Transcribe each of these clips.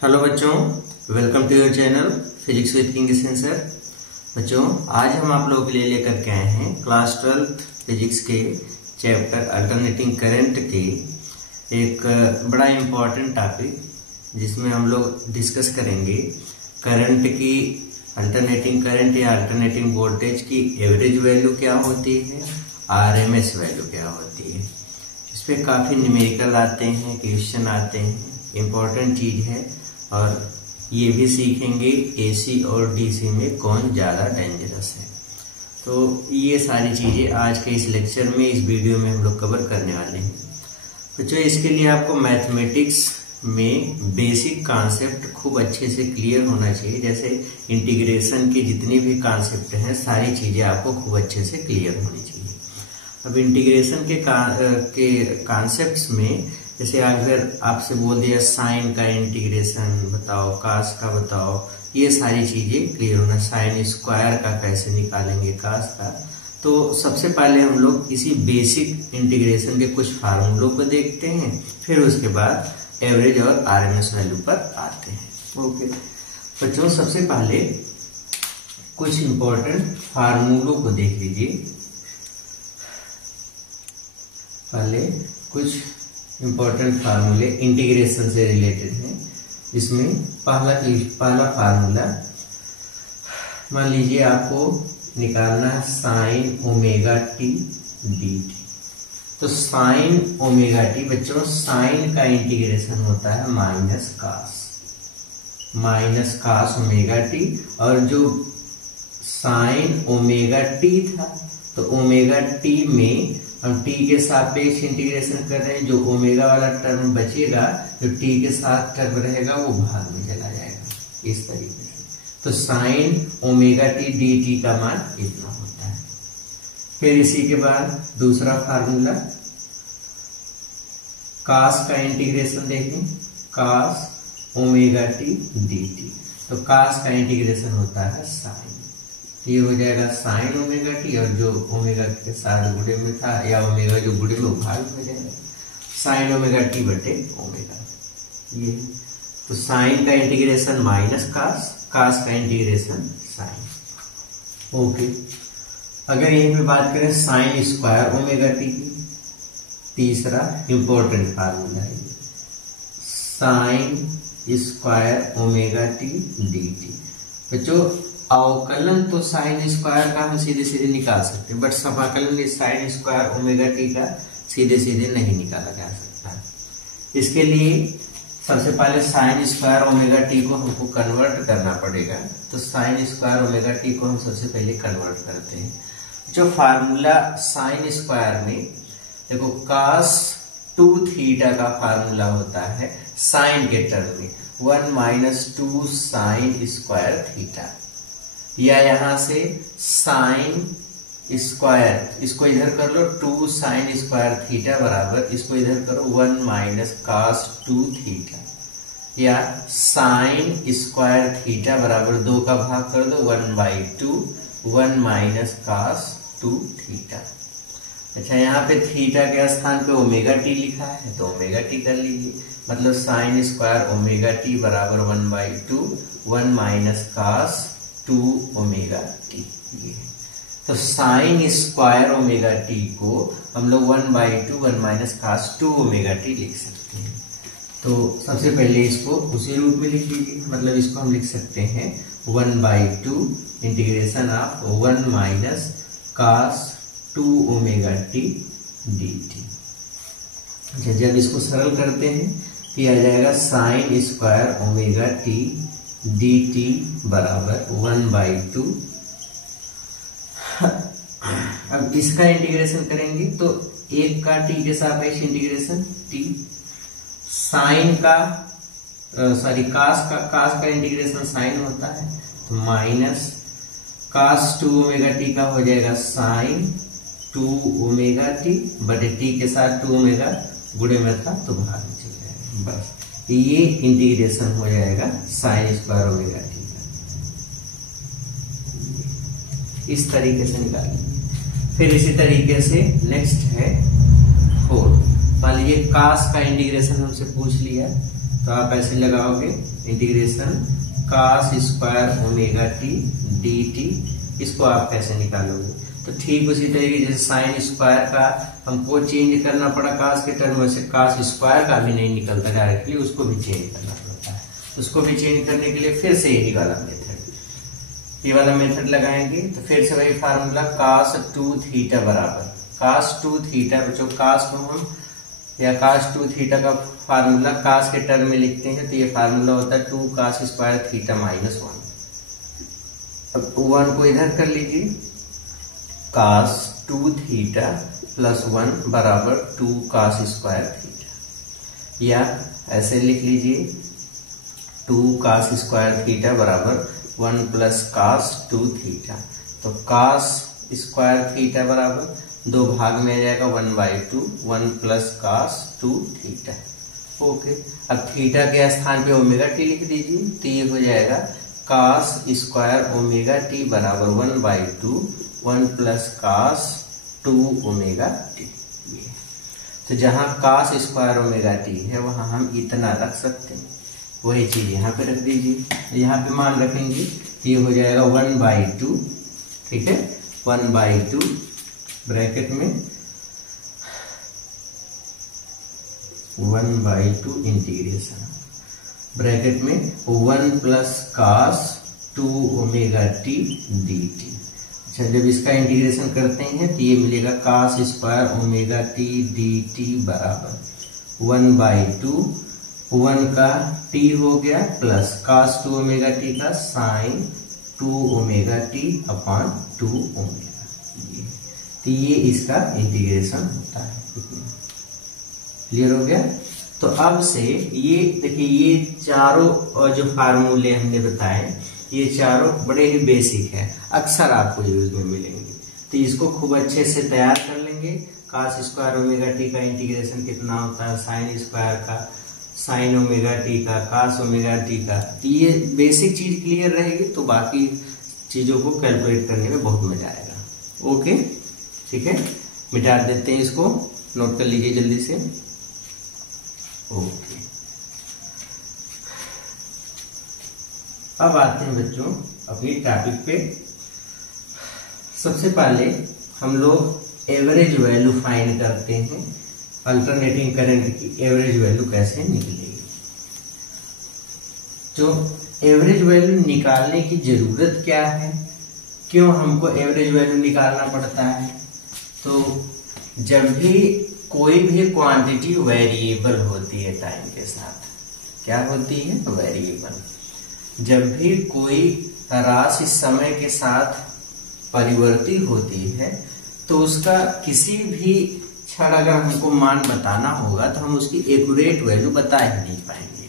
Hello बच्चों, welcome to your channel physics with king sensor. बच्चों, आज हम आप लोगों के लिए लेकर के आए हैं क्लास 12 फिजिक्स के चैप्टर अल्टरनेटिंग करंट के एक बड़ा इम्पोर्टेंट टॉपिक, जिसमें हम लोग डिस्कस करेंगे करंट की, अल्टरनेटिंग करंट या अल्टरनेटिंग वोल्टेज की एवरेज वैल्यू क्या होती है, आरएमएस वैल्यू क्या होती है। इस पे काफी न्यूमेरिकल आते हैं, क्वेश्चन आते हैं, इम्पोर्टेंट चीज है। और ये भी सीखेंगे एसी और डीसी में कौन ज्यादा डेंजरस है। तो ये सारी चीजें आज के इस लेक्चर में, इस वीडियो में हम लोग कवर करने वाले हैं। बच्चों, इसके लिए आपको मैथमेटिक्स में बेसिक कॉन्सेप्ट खूब अच्छे से क्लियर होना चाहिए। जैसे इंटीग्रेशन के जितने भी कॉन्सेप्ट हैं, सारी चीजें आपको खूब अच्छे से क्लियर होनी चाहिए। अब इंटीग्रेशन के कॉन्सेप्ट्स में, जैसे अगर आपसे बोल दिया साइन का इंटीग्रेशन बताओ, कास का बताओ, ये सारी चीजें क्लियर होना। साइन स्क्वायर का कैसे निकालेंगे, कास का। तो सबसे पहले हम लोग इसी बेसिक इंटीग्रेशन के कुछ फार्मूलों को देखते हैं, फिर उसके बाद एवरेज और आरएमएस वैल्यू पर आते हैं। ओके बच्चों, सबसे पहले कुछ इंपॉर्टेंट फार्मूलों को देख लीजिए। पहले कुछ इंपॉर्टेंट फार्मूले इंटीग्रेशन से रिलेटेड हैं, जिसमें पहला फार्मूला मान लीजिए आपको निकालना है sign omega T D t. तो साइन ओमेगा टी, बच्चों साइन का इंटीग्रेशन होता है माइनस कास ओमेगा टी, और जो साइन ओमेगा टी था, तो ओमेगा टी में हम टी के सापेक्ष इंटीग्रेशन कर रहे हैं। जो ओमेगा वाला टर्म बचेगा, जो टी के साथ टर्म रहेगा, वो भाग में चला जाएगा इस तरीके से। तो sign omega T D t का मान इतना होता है। फिर इसी के बाद दूसरा फार्मूला कास का इंटीग्रेशन देखें, cos omega T D t. तो कास का इंटीग्रेशन होता है साइन, ये हो जाएगा साइन ओमेगा टी, और जो ओमेगा के साथ गुणे में था, या ओमेगा जो गुणे में, भाग हो जाएगा साइन ओमेगा टी बटे ओमेगा। ये तो साइन का इंटीग्रेशन माइनस कास, कास का इंटीग्रेशन साइन। ओके, अगर यहीं पे बात करें साइन स्क्वायर ओमेगा टी की, तीसरा इंपॉर्टेंट फार्मूला है sign square omega T D T. बच्चों, अवकलन तो साइन स्क्वायर का हम सीधे सीधे निकाल सकते हैं, बट समाकलन साइन स्क्वायर ओमेगा टी का सीधे सीधे नहीं निकाला जा सकता। इसके लिए सबसे पहले साइन स्क्वायर ओमेगा टी को हमको कन्वर्ट करना पड़ेगा। तो साइन स्क्वायर ओमेगा टी को हम सबसे पहले कन्वर्ट करते हैं। जो फार्मूला साइन स्क्वायर में देखो, कास 2 थीटा का फार्मूला होता है साइन के टर्म में, 1 माइनस 2 साइन स्क्वायर थीटा, या यहां से साइन स्क्वायर, इसको इधर कर लो 2 साइन स्क्वायर थीटा बराबर, इसको इधर करो 1 माइनस कास 2 थीटा, या साइन स्क्वायर थीटा बराबर 2 का भाग कर दो 1/2 1 माइनस कास 2 थीटा। अच्छा, यहाँ पे थीटा के स्थान पे ओमेगा टी लिखा है, तो ओमेगा टी कर लीजिए। मतलब साइन स्क्वायर ओमेगा टी बराबर 1/2 1 माइनस कास 2 ओमेगा टी। तो साइन स्क्वायर ओमेगा टी को हम लोग 1/2 1 माइनस कास 2 ओमेगा टी लिख सकते हैं। तो सबसे पहले इसको उसी रूप में लिख लीजिए। मतलब इसको हम लिख सकते हैं 1/2 integration of 1 minus cos 2 omega T D t. अच्छा, जब इसको सरल करते हैं तो आ जाएगा sine square omega T D t बराबर 1/2। अब इसका इंटीग्रेशन करेंगे तो एक का टी के सापेक्ष इंटीग्रेशन टी, साइन का कास का इंटीग्रेशन साइन होता है, तो माइनस कास 2 ओमेगा टी का हो जाएगा साइन 2 ओमेगा टी बटे टी के साथ 2 ओमेगा गुणे में था, तो भाग में चल जाएगा। बस ये इंटीग्रेशन हो जाएगा साइन स्क्वायर ओमेगा टी का। इस तरीके से निकालेंगे। फिर इसी तरीके से नेक्स्ट है 4। मान लीजिए कास का इंटीग्रेशन हमसे पूछ लिया, तो तो आप ऐसे लगाओगे integration cos square omega T D T, इसको आप कैसे निकालोगे? तो ठीक उसी तरीके जैसे साइन स्क्वायर का हमको चेंज करना पड़ा cos के टर्म, वैसे cos स्क्वायर का भी नहीं निकलता डायरेक्टली, उसको भी चेंज करना पड़ता है। उसको भी चेंज करने के लिए फिर से यही वाला मेथड, ये वाला मेथड लगाएंगे। तो फिर से वही फार्मूला cos 2 थीटा बराबर cos 2 थीटा, जो cos को हम या cos 2 थीटा का फार्मूला cos के टर्म में लिखते हैं, तो ये फार्मूला होता है 2 cos स्क्वायर थीटा माइनस 1। अब 1 को इधर कर लीजिए, cos 2 थीटा प्लस 1 बराबर 2 cos स्क्वायर थीटा, या ऐसे लिख लीजिए 2 cos स्क्वायर थीटा बराबर 1 प्लस cos 2 थीटा। तो cos स्क्वायर थीटा बराबर 2 भाग में आ जाएगा 1/2, 1 प्लस cos 2 थीटा। ओके, अब थीटा के स्थान पे ओमेगा टी लिख दीजिए, तो ये हो जाएगा cos स्क्वायर ओमेगा टी बराबर 1/2, 1 प्लस cos 2 ओमेगा टी। तो जहां cos स्क्वायर ओमेगा टी है वहां हम इतना रख सकते हैं, वही चीज यहाँ पे रख दीजिए। यहाँ पे मान रखेंगे ये हो जाएगा 1/2, ठीक है, 1/2 ब्रैकेट में 1/2 इंटीग्रेशन ब्रैकेट में 1 plus cos 2 omega T D t. अच्छा, जब इसका इंटीग्रेशन करते हैं तो ये मिलेगा cos square omega T D t बराबर 1/2, 1 का t हो गया प्लस cos 2 ओमेगा टी का sin 2 omega t upon 2 omega. तो ये इसका इंटीग्रेशन होता है। क्लियर हो गया? तो अब से ये देखिए, ये चारों जो फार्मूले हमने बताए ये चारों बड़े ही बेसिक है, अक्सर आपको यूज में मिलेंगे। तो इसको खूब अच्छे से तैयार कर लेंगे। cos स्क्वायर ओमेगा टी का इंटीग्रेशन कितना होता है, साइन स्क्वायर का, साइन ओमेगा टी का, cos ओमेगा टी का। ये बेसिक चीज क्लियर रहेगी तो बाकी चीजों को कैलकुलेट करने में बहुत मजा आएगा। ओके, ठीक है, मिटा देते हैं इसको, नोट कर लीजिए जल्दी से। ओके, अब आते हैं बच्चों अपनी टॉपिक पे। सबसे पहले हम लोग एवरेज वैल्यू फाइंड करते हैं, अल्टरनेटिंग करंट की एवरेज वैल्यू कैसे निकलेगी। तो एवरेज वैल्यू निकालने की जरूरत क्या है, क्यों हमको एवरेज वैल्यू निकालना पड़ता है? तो जब भी कोई भी क्वांटिटी वेरिएबल होती है टाइम के साथ, क्या होती है? वेरिएबल। जब भी कोई राशि समय के साथ परिवर्तित होती है तो उसका किसी भी क्षण अगर हमको मान बताना होगा तो हम उसकी एक्यूरेट वैल्यू बता ही नहीं पाएंगे।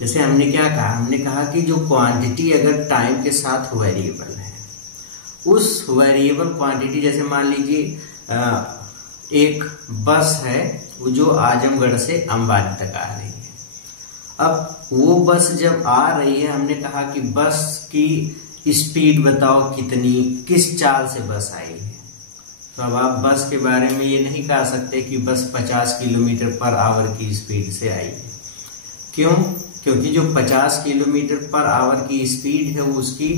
जैसे हमने क्या कहा, हमने कहा कि जो क्वांटिटी अगर टाइम के साथ वेरिएबल है, उस वेरिएबल क्वांटिटी, जैसे मान लीजिए एक बस है जो आजमगढ़ से अंबानी तक आ रही है। अब वो बस जब आ रही है, हमने कहा कि बस की स्पीड बताओ कितनी, किस चाल से बस आई है। तो अब आप बस के बारे में ये नहीं कह सकते कि बस 50 किलोमीटर पर आवर की स्पीड से आई है। क्यों? क्योंकि जो 50 किलोमीटर पर आवर की स्पीड है वो उसकी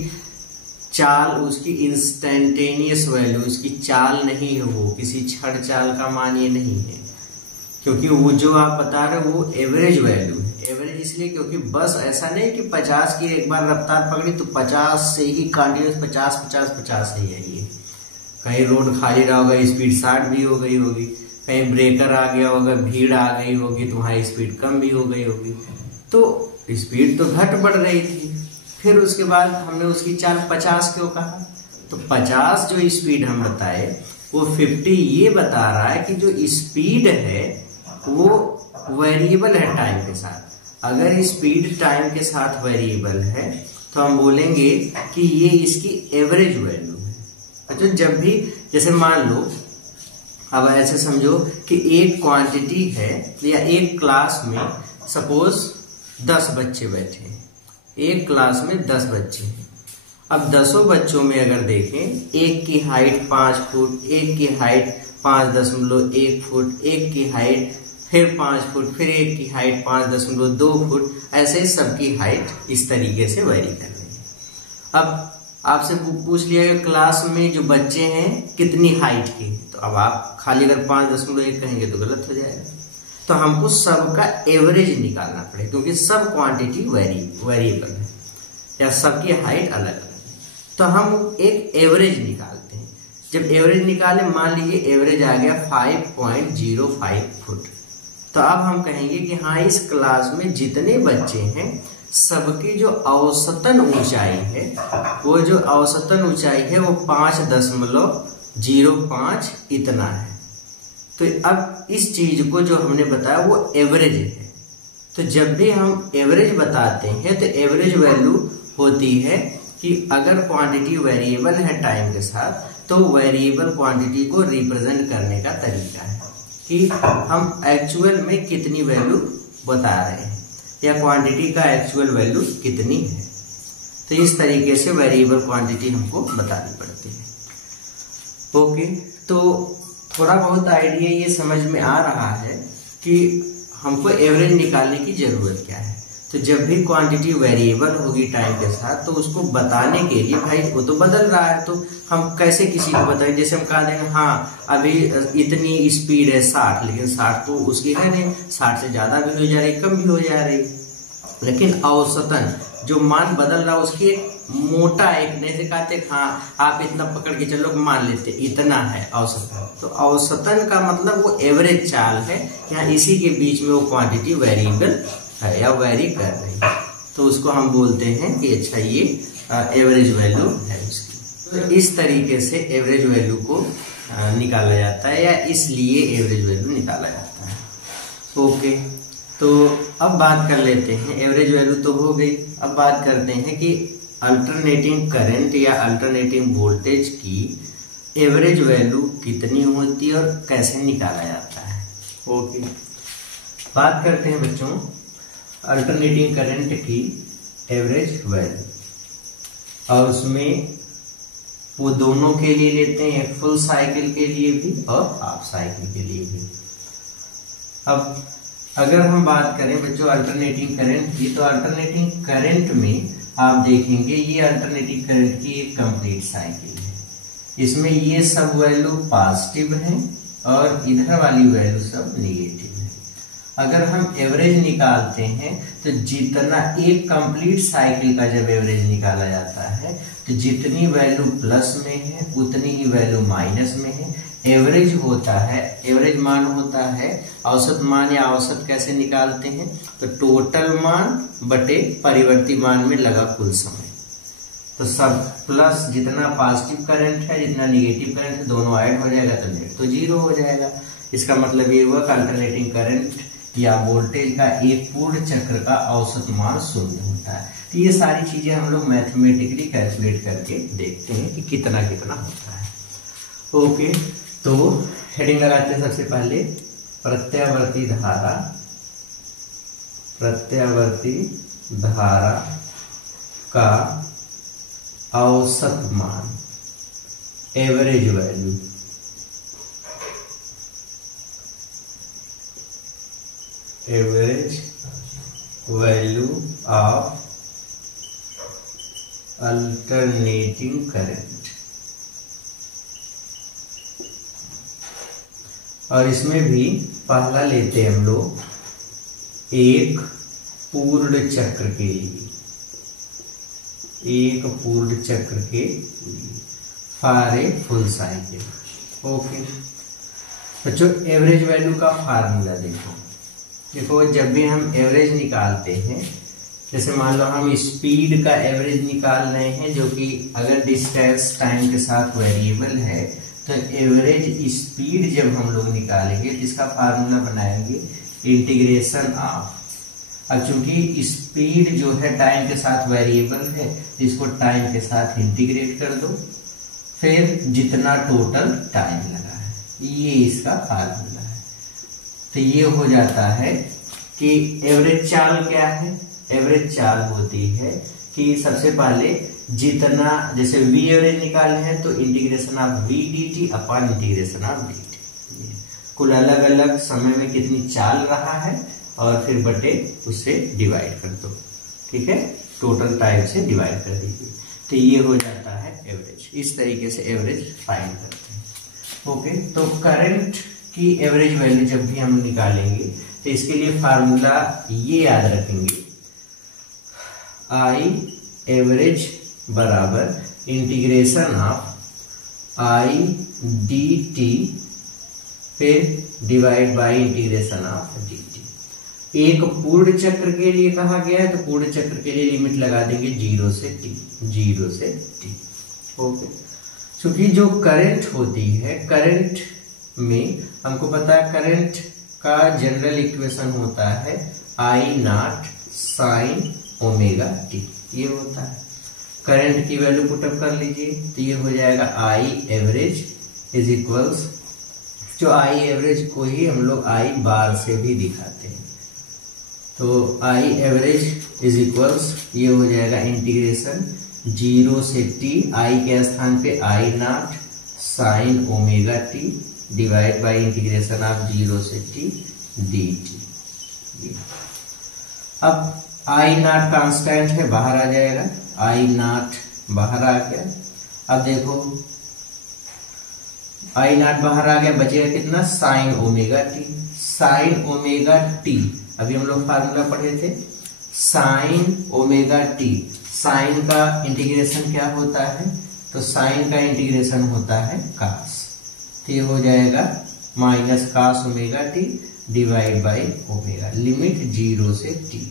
चाल, उसकी इंस्टेंटेनियस वैल्यू, उसकी चाल नहीं है, वो किसी क्षण चाल का मान ये नहीं है। क्योंकि वो जो आप बता रहे हो वो एवरेज वैल्यू है। एवरेज इसलिए क्योंकि बस ऐसा नहीं कि 50 की एक बार रफ्तार पकड़ी तो 50 से ही कंटिन्यूस 50 ही आई है। कहीं रोड खाली रहा होगा, स्पीड 60 भी हो गई होगी, कहीं ब्रेकर आ गया होगा, भीड़ आ गई होगी तो वहां स्पीड कम भी हो गई होगी। तो स्पीड तो घट बढ़ रही थी। फिर उसके बाद हमने उसकी चाल 50 क्यों कहा? तो 50 जो स्पीड हम बताए वो 50 ये बता रहा है कि जो स्पीड है वो वेरिएबल है टाइम के साथ। अगर स्पीड टाइम के साथ वेरिएबल है तो हम बोलेंगे कि ये इसकी एवरेज वैल्यू है। अच्छा, जब भी जैसे मान लो, अब ऐसे समझो कि एक क्वांटिटी है या एक क्लास में सपोज 10 बच्चे बैठे हैं, एक क्लास में 10 बच्चे हैं। अब 10 बच्चों में अगर देखें, एक की हाइट 5 फुट, एक की हाइट 5.1 फुट, एक की हाइट फिर 5 फुट, फिर एक की हाइट 5.2 फुट, ऐसे सबकी हाइट इस तरीके से वेरी कर रही है। अब आपसे पूछ लिया कि क्लास में जो बच्चे हैं कितनी हाइट के, तो अब आप खाली अगर 5.1 कहेंगे तो गलत हो जाएगा। तो हमको सबका एवरेज निकालना पड़ेगा, क्योंकि सब क्वांटिटी वेरिएबल है या सबकी हाइट अलग अलग है। तो हम एक एवरेज निकालते हैं। जब एवरेज निकाले, मान लीजिए एवरेज आ गया 5.05 फुट, तो अब हम कहेंगे कि हाँ, इस क्लास में जितने बच्चे हैं सबकी जो औसतन ऊंचाई है, वो जो औसतन ऊंचाई है वो 5.05 इतना है। तो अब इस चीज को जो हमने बताया वो एवरेज है। तो जब भी हम एवरेज बताते हैं तो एवरेज वैल्यू होती है कि अगर क्वांटिटी वेरिएबल है टाइम के साथ, तो वेरिएबल क्वांटिटी को रिप्रेजेंट करने का तरीका है कि हम एक्चुअल में कितनी वैल्यू बता रहे हैं या क्वांटिटी का एक्चुअल वैल्यू कितनी है। तो इस तरीके से वेरिएबल क्वांटिटी हमको बतानी पड़ती है। ओके, तो थोड़ा बहुत आइडिया ये समझ में आ रहा है कि हमको एवरेज निकालने की जरूरत क्या है। तो जब भी क्वांटिटी वेरिएबल होगी टाइम के साथ, तो उसको बताने के लिए भाई वो तो बदल रहा है, तो हम कैसे किसी को बताएं। जैसे हम कह देंगे हाँ अभी इतनी स्पीड है 60, लेकिन 60 तो उसकी है नहीं, 60 से ज्यादा भी हो जा रही, कम भी हो जा रही, लेकिन औसतन जो मान बदल रहा उसकी एक मोटा एक नहीं से कहते हाँ आप इतना पकड़ के चलो, मान लेते इतना है औसतन। तो औसतन का मतलब वो एवरेज चाल है, यहाँ इसी के बीच में वो क्वांटिटी वेरिएबल है या वेरी कर रही है, तो उसको हम बोलते हैं कि अच्छा ये एवरेज वैल्यू है उसकी। तो इस तरीके से एवरेज वैल्यू को निकाला जाता है या इसलिए एवरेज वैल्यू निकाला जाता है। ओके, तो अब बात कर लेते हैं, एवरेज वैल्यू तो हो गई। अब बात करते हैं कि अल्टरनेटिंग करंट या अल्टरनेटिंग वोल्टेज की एवरेज वैल्यू कितनी होती है और कैसे निकाला जाता है। ओके, बात करते हैं बच्चों अल्टरनेटिंग करंट की एवरेज वैल्यू, और उसमें वो दोनों के लिए लेते हैं, एक फुल साइकिल के लिए भी और हाफ साइकिल के लिए भी। अब अगर हम बात करें बच्चों अल्टरनेटिंग करंट की, तो अल्टरनेटिंग करंट में आप देखेंगे ये अल्टरनेटिंग करंट की एक कंप्लीट साइकिल है। इसमें ये सब वैल्यू पॉजिटिव है और इधर वाली वैल्यू सब निगेटिव है। अगर हम एवरेज निकालते हैं तो जितना एक कंप्लीट साइकिल का जब एवरेज निकाला जाता है, तो जितनी वैल्यू प्लस में है उतनी ही वैल्यू माइनस में है। एवरेज होता है, एवरेज मान होता है औसत मान, या औसत कैसे निकालते हैं तो टोटल मान बटे परिवर्ती मान में लगा कुल समय। तो सब प्लस जितना पॉजिटिव करंट है जितना निगेटिव करंट है दोनों ऐड हो जाएगा तो नेट तो जीरो हो जाएगा। इसका मतलब ये हुआ कि अल्टरनेटिंग करंट या वोल्टेज का एक पूर्ण चक्र का औसत मान शून्य होता है। तो ये सारी चीजें हम लोग मैथमेटिकली कैलकुलेट करके देखते हैं कि कितना कितना होता है। ओके, तो हेडिंग लगाते हैं सबसे पहले प्रत्यावर्ती धारा, प्रत्यावर्ती धारा का औसत मान average value, average value of alternating current. और इसमें भी पहला लेते हैं हम लोग एक पूर्ण चक्र के लिए, एक पूर्ण चक्र के लिए for a full cycle. Okay बच्चों, एवरेज वैल्यू का फार्मूला देखो। देखो जब भी हम एवरेज निकालते हैं, जैसे मान लो हम स्पीड का एवरेज निकाल रहे हैं, जो कि अगर डिस्टेंस टाइम के साथ वेरिएबल है, तो एवरेज स्पीड जब हम लोग निकालेंगे तो इसका फार्मूला बनाएंगे इंटीग्रेशन ऑफ। अब चूंकि स्पीड जो है टाइम के साथ वेरिएबल है, इसको टाइम के साथ इंटीग्रेट कर दो, फिर जितना टोटल टाइम लगा है, ये इसका फार्मूला है। तो ये हो जाता है कि एवरेज चाल क्या है। एवरेज चाल होती है कि सबसे पहले जितना, जैसे v एवरेज निकालने हैं तो integration of v dt upon integration of dt। कुल अलग अलग समय में कितनी चाल रहा है और फिर बटे उससे डिवाइड कर दो, ठीक है, टोटल टाइम से डिवाइड कर दीजिए, तो ये हो जाता है एवरेज। इस तरीके से एवरेज फाइंड करते हैं। ओके, तो करंट की एवरेज वैल्यू जब भी हम निकालेंगे तो इसके लिए फार्मूला ये याद रखेंगे, आई एवरेज बराबर integration of I D T फिर divide by integration of D T. एक पूर्ण चक्र के लिए कहा गया है तो पूर्ण चक्र के लिए लिमिट लगा देंगे 0 से t, 0 से t। ओके, क्योंकि जो करंट होती है, करंट में हमको पता है करंट का जनरल इक्वेशन होता है आई नॉट साइन ओमेगा टी, ये होता है। करंट की वैल्यू पुटअप कर लीजिए तो ये हो जाएगा आई एवरेज इज इक्वल्स, जो आई एवरेज को ही हम लोग आई बार से भी दिखाते हैं, तो आई एवरेज इज इक्वल्स ये हो जाएगा इंटीग्रेशन 0 से t, आई के स्थान पे I naught sine omega T divide by integration of 0 से t डी टी। अब आई नॉट कांस्टेंट है, बाहर आ जाएगा, आई नॉट बाहर आ गया। अब देखो आई नॉट बाहर आ गया, बचेगा कितना, sign omega T, sign omega T. अभी हम लोग फार्मूला पढ़े थे साइन ओमेगा टी, साइन का इंटीग्रेशन क्या होता है, तो साइन का इंटीग्रेशन होता है कास, तो ये हो जाएगा minus cos omega T divide by omega, limit 0 से t,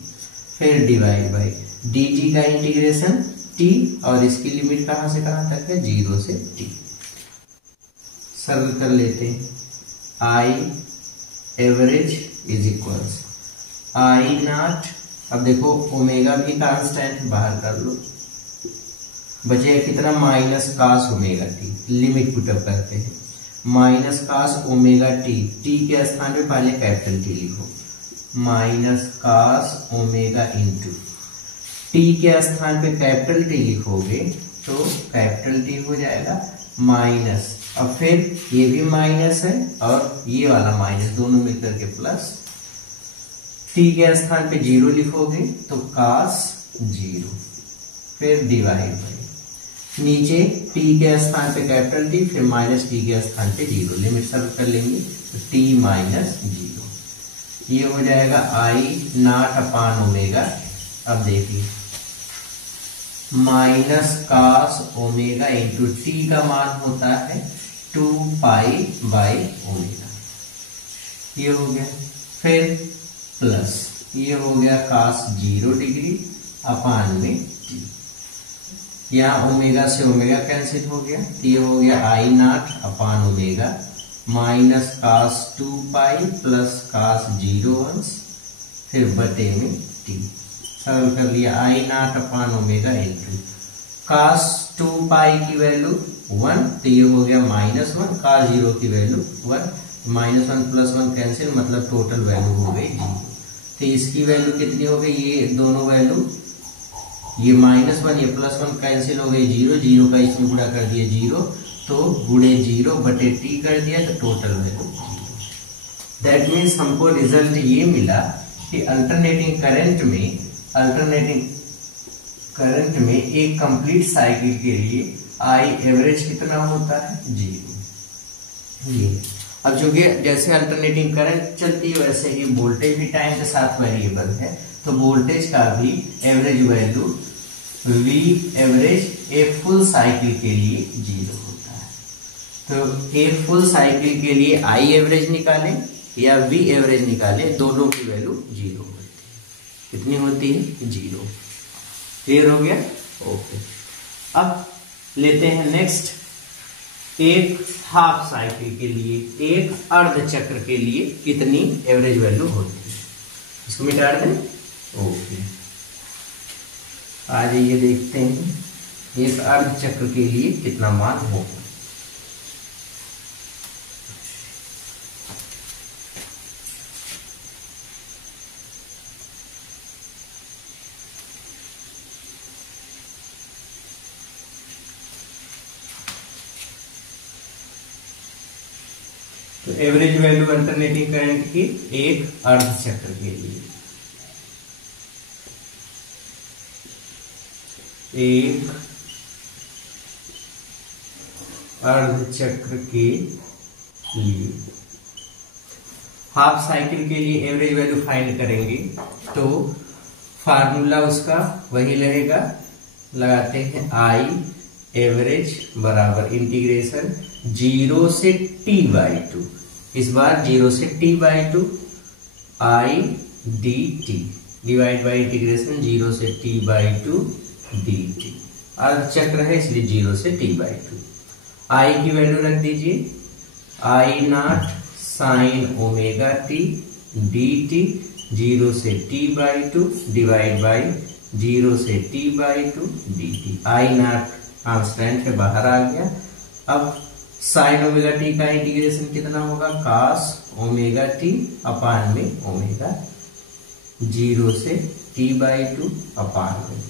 फिर डिवाइड बाई डी टी का इंटीग्रेशन t, और इसकी लिमिट कहां से कहां तक है, 0 से t। सरल कर लेते हैं, I average is equals I not, अब देखो ओमेगा भी कांस्टेंट बाहर कर लो, बचेगा कितना, minus cos omega t, limit put up करते हैं, minus cos omega t, t के स्थान पे पहले कैपिटल टी लिखो, minus cos omega into t के स्थान पे कैपिटल टी लिखोगे तो कैपिटल टी हो जाएगा माइनस, अब फिर ये भी माइनस है और ये वाला माइनस, दोनों मिलकर के प्लस, टी के स्थान पे 0 लिखोगे तो कास 0, फिर डिवाइड बाई नीचे t के स्थान पे कैपिटल टी, फिर माइनस टी के स्थान पे 0, लिमिट सर्व कर लेंगे तो t माइनस 0, ये हो जाएगा आई नॉट अपान ओमेगा। अब देखिए minus cos omega into t का मान होता है 2 पाई बाई ओमेगा, ये हो गया, फिर प्लस ये हो गया कास 0 डिग्री अपान में t, यहाँ ओमेगा से ओमेगा कैंसिल हो गया, तो ये हो गया I naught upon omega minus cos 2 pi plus cos 0 अंश, फिर बटे में t, सरल कर लिया, I naught upon omega into cos 2 pi की वैल्यू 1, तो ये हो गया -1, कास 0 की वैल्यू 1, -1 प्लस 1 कैंसिल, मतलब टोटल वैल्यू हो गई 0। तो इसकी वैल्यू कितनी हो गई, ये दोनों वैल्यू, ये -1 ये +1 कैंसिल हो गई 0, 0 का इसमें गुणा कर दिया 0, तो गुणे 0 बटे t कर दिया तो टोटल वैल्यू 0। दैट मीन्स हमको रिजल्ट ये मिला कि अल्टरनेटिंग करंट में एक कंप्लीट साइकिल के लिए आई एवरेज कितना होता है, 0। ये अब जो कि जैसे अल्टरनेटिंग करंट चलती है वैसे ही वोल्टेज भी टाइम के साथ वेरिएबल है, तो वोल्टेज का भी एवरेज वैल्यू V एवरेज एक फुल साइकिल के लिए 0 होता है। तो एक फुल साइकिल के लिए I एवरेज निकालें या V एवरेज निकालें, दोनों की वैल्यू 0 होती है। कितनी होती है, 0। क्लियर हो गया, ओके। अब लेते हैं नेक्स्ट, एक हाफ साइकिल के लिए, एक अर्ध चक्र के लिए कितनी एवरेज वैल्यू होती है, इसको मिटा दें, ओके। आ जाइए देखते हैं एक अर्ध चक्र के लिए कितना मान होगा। तो एवरेज वैल्यू अल्टरनेटिंग करंट की एक अर्ध चक्र के लिए, एक अर्ध चक्र के लिए हाफ साइकिल के लिए एवरेज वैल्यू फाइंड करेंगे तो फार्मूला उसका वही रहेगा, लगाते हैं आई एवरेज बराबर इंटीग्रेशन 0 से t/2, इस बार 0 से t/2 I D T divide by integration 0 से t/2 dt। अर्ध चक्र है इसलिए 0 से t/2। आई की वैल्यू रख दीजिए I naught sine omega T D T 0 से t/2 डिवाइड बाई 0 से t/2 dt। I not constant है, बाहर आ गया। अब साइन ओमेगा टी का इंटीग्रेशन कितना होगा, cos ओमेगा टी अपान में ओमेगा 0 से t/2 अपान में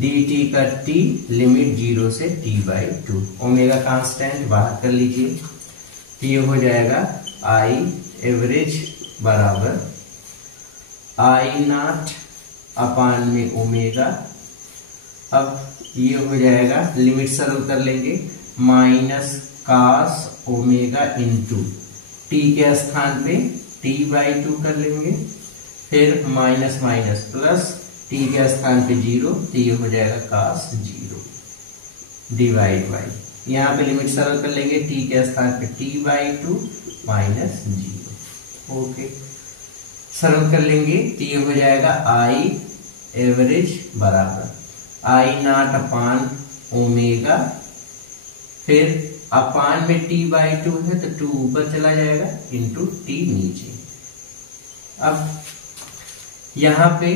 dt का t लिमिट 0 से t/2। ओमेगा कांस्टेंट बाहर कर लीजिए तो ये हो जाएगा आई एवरेज बराबर आई नॉट अपान में ओमेगा। अब ये हो जाएगा, लिमिट सरल कर लेंगे, minus cos omega into t के स्थान पे t/2 कर लेंगे, फिर माइनस माइनस प्लस टी के स्थान पे 0 तो ये हो जाएगा cos 0 डिवाइड बाई, यहाँ पे लिमिट सरल कर लेंगे, टी के स्थान पे t/2 माइनस 0। ओके, सरल कर लेंगे तो ये हो जाएगा आई एवरेज बराबर आई नॉट अपान ओमेगा, फिर अपान में t/2 है तो 2 ऊपर चला जाएगा इंटू टी नीचे। अब यहाँ पे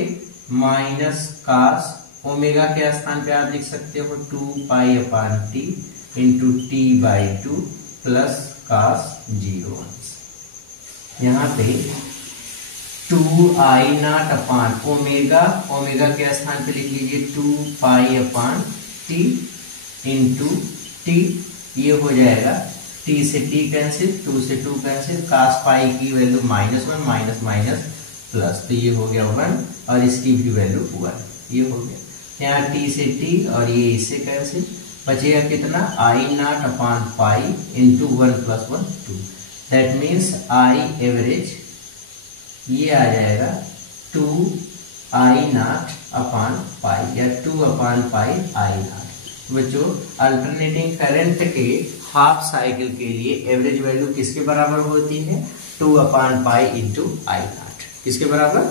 माइनस cos ओमेगा के स्थान पे आप लिख सकते हो 2 pi T into t/2 plus cos 0। यहाँ पे 2i naught upon omega, omega के स्थान पे लिख लीजिए 2 पाई टी इंटू टी, ये हो जाएगा t से t कैंसिल, 2 से 2 कैंसिल, cos पाई की वैल्यू -1 माइनस माइनस प्लस, तो ये हो गया 1 और इसकी भी वैल्यू 1, ये हो गया। यहाँ t से t और ये इससे कैंसिल, बचेगा कितना I naught upon pi into 1 + 1 2, that means I average ये आ जाएगा 2i नॉट अपान पाई या 2/पाई आई नॉट। बच्चों अल्टरनेटिंग करंट के हाफ साइकिल के लिए एवरेज वैल्यू किसके बराबर होती है, 2/पाई इंटू आई नॉट, किसके बराबर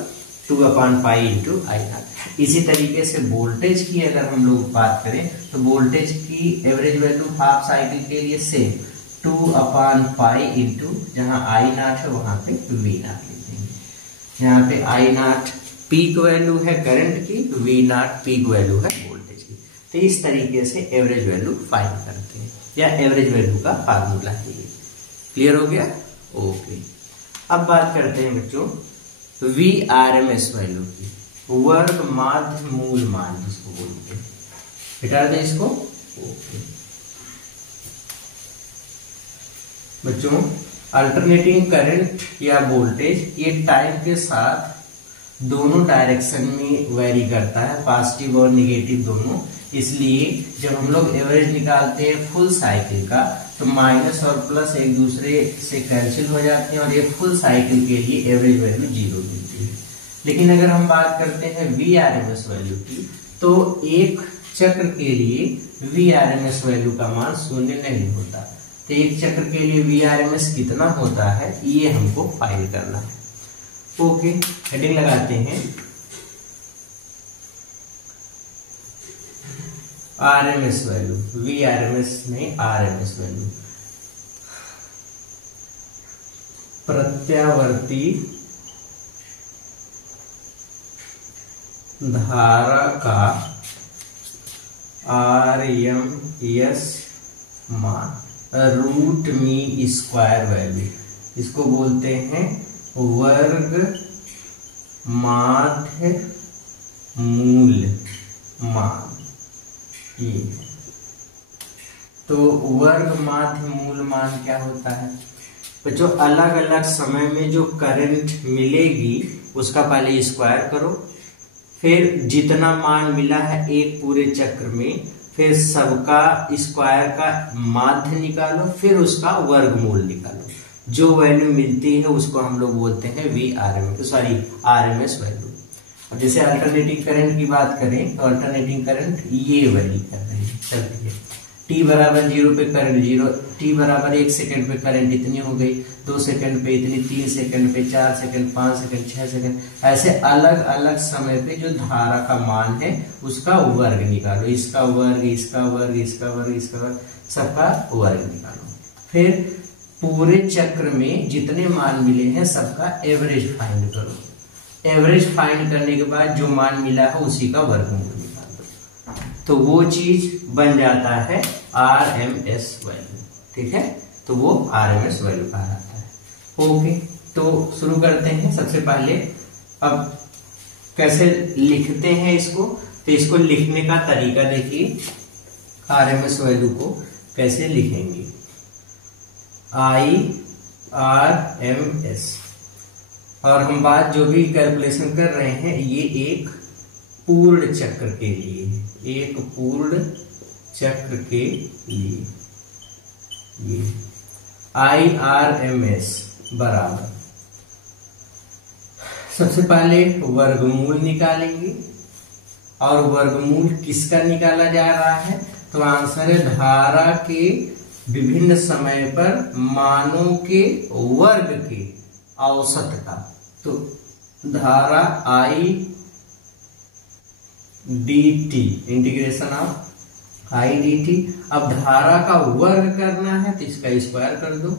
2/पाई इंटू आई नॉट। इसी तरीके से वोल्टेज की अगर हम लोग बात करें तो वोल्टेज की एवरेज वैल्यू हाफ साइकिल के लिए सेम 2/पाई इंटू जहां आई नॉट है वहां पे वी नॉट लिख देंगे। यहाँ पे आई नॉट पीक वैल्यू है करंट की, वी नॉट पीक वैल्यू है वोल्टेज की। तो इस तरीके से एवरेज वैल्यू फाइंड करते हैं या एवरेज वैल्यू का फार्मूला है। क्लियर हो गया? ओके, अब बात करते हैं बच्चों VRMS वैल्यू की, वर्ग माध्य मूल मान जिसको बोलते हैं। हटा दें इसको। ओके बच्चों, अल्टरनेटिंग करंट या वोल्टेज ये टाइम के साथ दोनों डायरेक्शन में वेरी करता है, पॉजिटिव और निगेटिव दोनों। इसलिए जब हम लोग एवरेज निकालते हैं फुल साइकिल का तो माइनस और प्लस एक दूसरे से कैंसिल हो जाते हैं और ये फुल साइकिल के लिए एवरेज वैल्यू 0 मिलती है। लेकिन अगर हम बात करते हैं VRMS वैल्यू की तो एक चक्र के लिए VRMS वैल्यू का मान 0 नहीं होता। तो एक चक्र के लिए VRMS कितना होता है ये हमको फाइंड करना है। ओके, हेडिंग लगाते हैं RMS वैल्यू, VRMS नहीं RMS वैल्यू, प्रत्यावर्ती धारा का RMS मान, रूट मीन स्क्वायर वैल्यू, इसको बोलते हैं वर्ग माध्य मूल मान। ये तो वर्ग माध्य मूल मान क्या होता है, बच्चों अलग अलग समय में जो करंट मिलेगी उसका पहले स्क्वायर करो, फिर जितना मान मिला है एक पूरे चक्र में, फिर सबका स्क्वायर का माध्य निकालो, फिर उसका वर्गमूल निकालो। जो वैल्यू मिलती है उसको हम लोग बोलते हैं आरएमएस वैल्यू। अब जैसे अल्टरनेटिंग करंट की बात करें तो अल्टरनेटिंग करंट ये वाली कर रहे हैं, चलिए t बराबर 0 पे करंट 0, t बराबर 1 सेकंड पे करंट इतनी हो गई, 2 सेकंड पे इतनी, 3 सेकंड पे, 4 सेकंड, 5 सेकंड, 6 सेकंड, ऐसे अलग अलग समय पे जो धारा का मान है उसका वर्ग निकालो, इसका वर्ग, इसका वर्ग, इसका वर्ग, इसका वर्ग, सबका वर्ग निकालो। फिर पूरे चक्र में जितने मान मिले हैं सबका एवरेज फाइंड करो। एवरेज फाइंड करने के बाद जो मान मिला है उसी का वर्गमूल निकालो, तो वो चीज बन जाता है आरएमएस वैल्यू। ठीक है, तो वो आरएमएस वैल्यू कहा जाता है। ओके, तो शुरू करते हैं। सबसे पहले अब कैसे लिखते हैं इसको, तो इसको लिखने का तरीका देखिए। आरएमएस वैल्यू को कैसे लिखेंगे, IRMS, और हम बात जो भी कैलकुलेशन कर रहे हैं ये एक पूर्ण चक्र के लिए, एक पूर्ण चक्र के लिए ये IRMS बराबर, सबसे पहले वर्गमूल निकालेंगे। और वर्गमूल किसका निकाला जा रहा है, तो आंसर है धारा के विभिन्न समय पर मानों के वर्ग के औसत का। तो धारा I dt, integration of I dt। अब धारा का वर्ग करना है तो इसका स्क्वायर कर दो।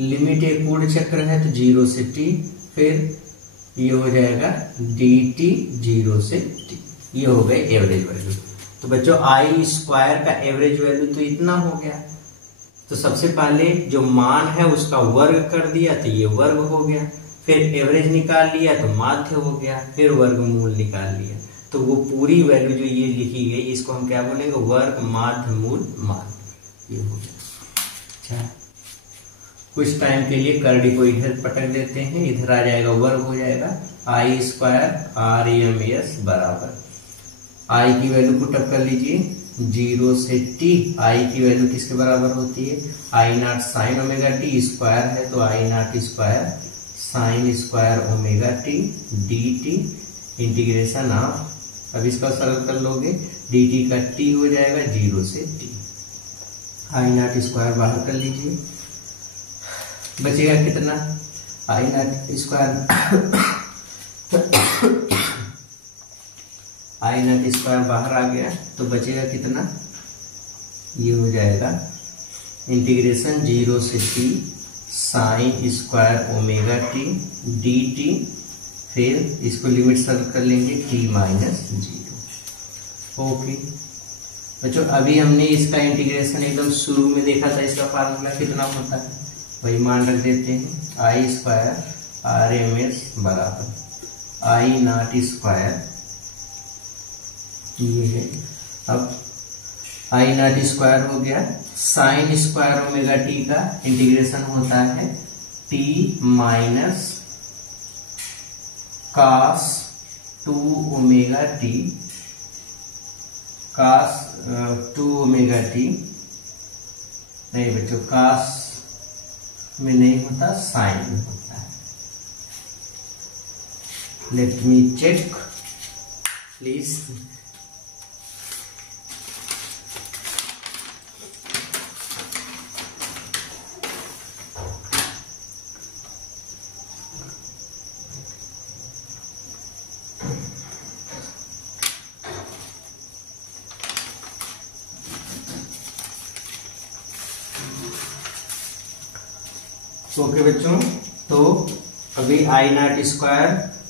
लिमिट एक पूर्ण चक्र है तो 0 से t, फिर ये हो जाएगा dt 0 से t। ये हो गए एवरेज वैल्यू। तो बच्चों I स्क्वायर का एवरेज वैल्यू तो इतना हो गया। तो सबसे पहले जो मान है उसका वर्ग कर दिया तो ये वर्ग हो गया, फिर एवरेज निकाल लिया तो माध्य हो गया, फिर वर्गमूल निकाल लिया। तो वो पूरी वैल्यू जो ये लिखी गई इसको हम क्या बोलेंगे, वर्ग माध्य मूल माध्य, ये हो गया। अच्छा, कुछ टाइम के लिए करड़ी को इधर पटक देते हैं, इधर आ जाएगा वर्ग हो जाएगा। I स्क्वायर RMS बराबर, I की वैल्यू पुट अप कर लीजिए 0 से t। I की वैल्यू किसके बराबर होती है, I not sine omega T square है तो I naught square sine square omega T dt integration of, अब इसका सरल कर लोगे dt का t हो जाएगा 0 से t। I नॉट स्क्वायर बाहर कर लीजिए, बचेगा कितना, I naught square I naught square बाहर आ गया तो बचेगा कितना, ये हो जाएगा इंटीग्रेशन 0 से t sign square omega T dt, फिर इसको लिमिट सर्व कर लेंगे t माइनस 0। ओके बच्चों, अभी हमने इसका इंटीग्रेशन एकदम शुरू में देखा था, इसका फार्मूला कितना होता है वही मान रख देते हैं। I स्क्वायर RMS बराबर I नॉट स्क्वायर, ये है। अब I नॉट स्क्वायर हो गया, साइन स्क्वायर ओमेगा टी का इंटीग्रेशन होता है t minus cos 2 omega T, cos 2 omega T नहीं बच्चों, cos में नहीं होता, साइन में होता है। Let me check please. Okay बच्चों, तो अभी I नॉट स्क्वायर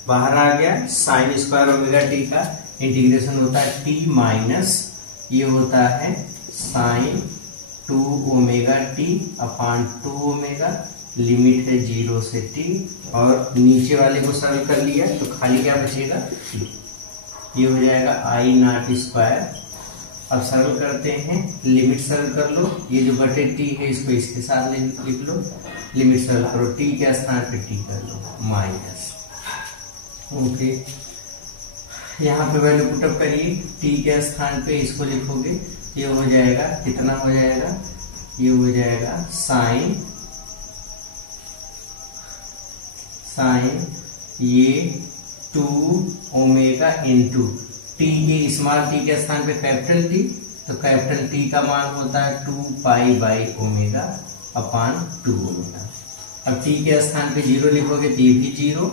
बाहर आ गया, साइन स्क्वायर ओमेगा टी का इंटीग्रेशन होता है t माइनस, ये होता है sine 2 omega t upon 2 omega, limit है 0 से t, और नीचे वाले को सरल कर लिया तो खाली क्या बचेगा, ये हो जाएगा I नॉट स्क्वायर। अब सरल करते हैं, लिमिट सरल कर लो, ये जो बटे t है इसको इसके साथ लिख लो, लिमिट से करो, टी के स्थान पे टी कर लो माइनस। ओके, यहाँ पे वैल्यू पुटअप करिए, टी के स्थान पे इसको लिखोगे, ये हो जाएगा कितना हो जाएगा, ये हो जाएगा साइन ये 2 ओमेगा इंटू टी के स्मॉल टी के स्थान पे कैपिटल टी, तो कैपिटल टी का मान होता है 2 pi by omega upon 2 omega. अब टी के स्थान पे 0 लिखोगे तो ये भी 0,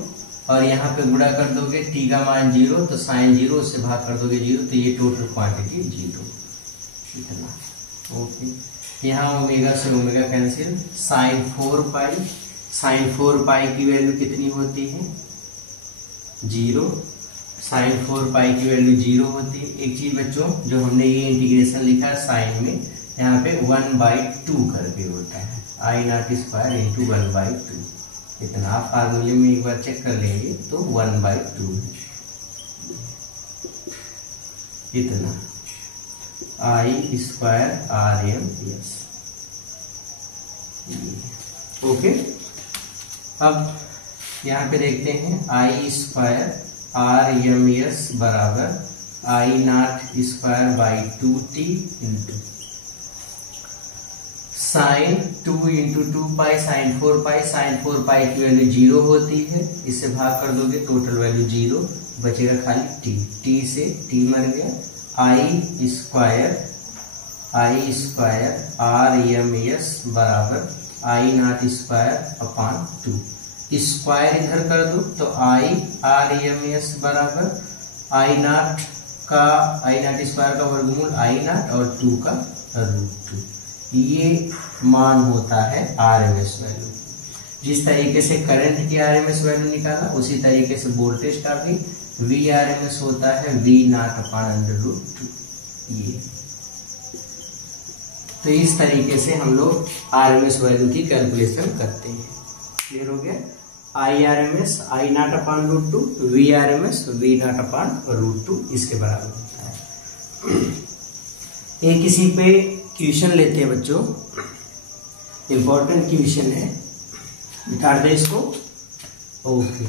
और यहाँ पे गुणा कर दोगे टी का मान 0 तो साइन 0 उससे भाग कर दोगे 0, तो ये टोटल क्वांटिटी 0 इतना। ओके, यहाँ ओमेगा से ओमेगा कैंसिल, साइन 4 पाई की वैल्यू कितनी होती है 0, साइन 4 पाई की वैल्यू 0 होती है। एक चीज बच्चों, जो हमने ये इंटीग्रेशन लिखा है साइन में, यहाँ पे 1/2 करके होता है, आई नॉट स्क्वायर इंटू 1/2 इतना। आप फार्मूले में एक बार चेक कर लेंगे तो 1/2 है इतना, आई स्क्वायर RMS। ओके, अब यहाँ पे देखते हैं आई स्क्वायर RMS बराबर I naught square by 2t into sine 2 into 2 pi sine 4 pi, sine 4 pi की वैल्यू 0 होती है, इससे भाग कर दोगे टोटल वैल्यू 0, बचेगा खाली t से t मर गया, आई स्क्वायर RMS बराबर I naught square upon 2, square इधर कर दो तो आई RMS बराबर आई नॉट स्क्वायर का वर्गमूल आई नॉट और 2 का √2, ये मान होता है RMS वैल्यू। जिस तरीके से करंट की RMS वैल्यू निकाला, उसी तरीके से वोल्टेज का भी VRMS होता है V0/√2। ये तो इस तरीके से हम लोग RMS वैल्यू की कैलकुलेशन करते हैं। क्लियर हो गया? IRMS I0/√2, VRMS V0/√2 इसके बराबर होता है। एक किसी पे क्वेश्चन लेते हैं बच्चों, इंपॉर्टेंट क्वेश्चन है, निकाल दे इसको। ओके,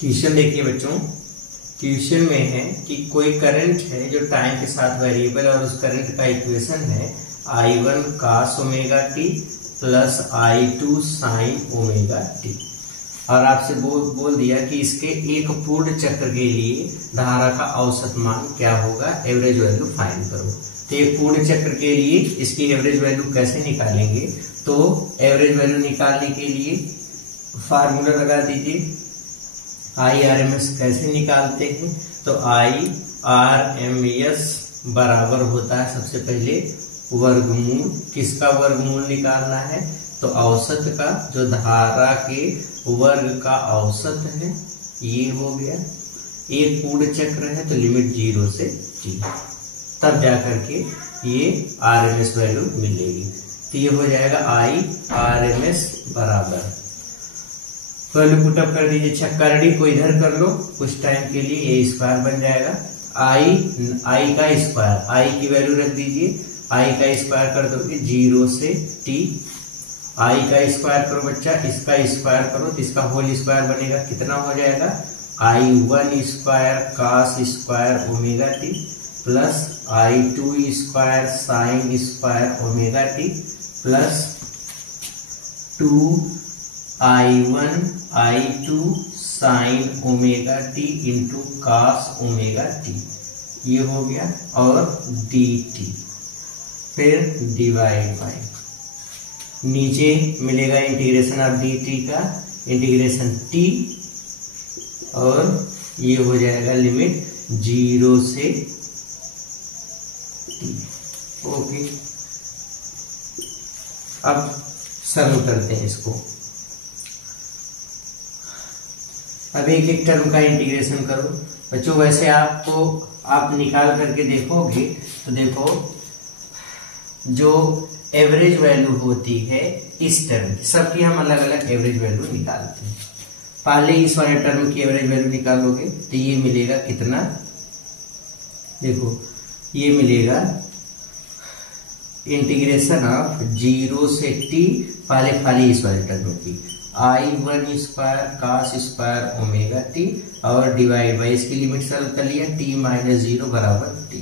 क्वेश्चन देखिए बच्चों, क्वेश्चन में है कि कोई करंट है जो टाइम के साथ वेरिएबल, और उस करंट का इक्वेशन है I1 cos omega T plus I2 sin omega T, और आपसे बोल दिया कि इसके एक पूर्ण चक्र के लिए धारा का औसत मान क्या होगा, एवरेज वैल्यू फाइंड करो। तो एक पूर्ण चक्र के लिए इसकी एवरेज वैल्यू कैसे निकालेंगे, तो एवरेज वैल्यू निकालने के लिए फार्मूला लगा दीजिए। IRMS कैसे निकालते हैं, तो IRMS बराबर होता है सबसे पहले वर्गमूल, किसका वर्गमूल निकालना है, तो औसत का, जो धारा के वर्ग का औसत है, ये हो गया। एक पूर्ण चक्र है तो लिमिट 0 से t, तब जाकर के ये RMS वैल्यू मिलेगी। तो ये हो जाएगा IRMS बराबर, वैल्यू पुटअप कर दीजिए, छक्का रेडी को इधर कर लो कुछ टाइम के लिए, ये स्क्वायर बन जाएगा। आई का स्क्वायर, आई की वैल्यू रख दीजिए, आई का स्क्वायर कर दोगे 0 से t, आई का स्क्वायर करो बच्चा, इसका स्क्वायर करो तो इसका होल स्क्वायर बनेगा, कितना हो जाएगा I1 square cos square omega T plus I2 square sine square omega T plus 2I1 I2 sign omega T into cos omega T, ये हो गया, और dt, फिर डिवाइड बाय, नीचे मिलेगा इंटीग्रेशन ऑफ dt का, इंटीग्रेशन t, और ये हो जाएगा लिमिट 0 से t। ओके, अब सम करते हैं इसको। अब एक एक टर्म का इंटीग्रेशन करो बच्चों। वैसे आपको आप निकाल करके देखोगे तो देखो जो एवरेज वैल्यू होती है इस टर्म की, सबकी हम अलग अलग एवरेज वैल्यू निकालते हैं। पहले इस वाले टर्म की एवरेज वैल्यू निकालोगे तो ये मिलेगा कितना, देखो ये मिलेगा इंटीग्रेशन ऑफ 0 से t, पहले खाली इस वाले टर्म की I1 square cos square omega T और डिवाइड बाई इसकी लिमिट सॉल्व कर लिया t-0 बराबर t।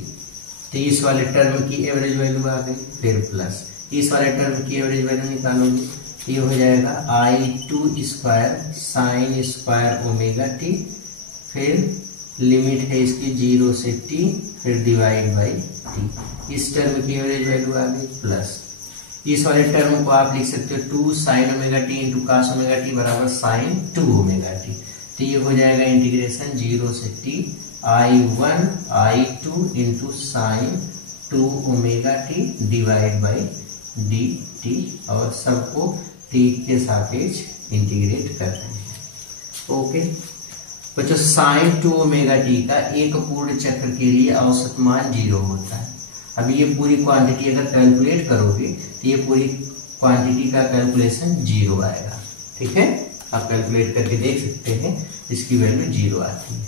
तो इस वाले टर्म की एवरेज वैल्यू आ गई, फिर प्लस इस वाले टर्म की एवरेज वैल्यू निकालोगे तो ये हो जाएगा I2 square sine square omega T, फिर लिमिट है इसकी 0 से t, फिर डिवाइड बाई t। इस टर्म की एवरेज वैल्यू आ गई प्लस इस वाले टर्म को आप लिख सकते हो 2 sign omega T into cos omega T बराबर साइन 2 ओमेगा टी। तो ये हो जाएगा इंटीग्रेशन 0 से t I1 I2 into sine 2 omega T divide by d T, और सबको t के सापेक्ष इंटीग्रेट कर रहे हैं। ओके बच्चों, साइन 2 ओमेगा टी का एक पूर्ण चक्र के लिए औसत मान 0 होता है। अभी ये पूरी क्वांटिटी अगर कैलकुलेट करोगे तो ये पूरी क्वांटिटी का कैलकुलेशन 0 आएगा। ठीक है, आप कैलकुलेट करके देख सकते हैं, इसकी वैल्यू 0 आती है।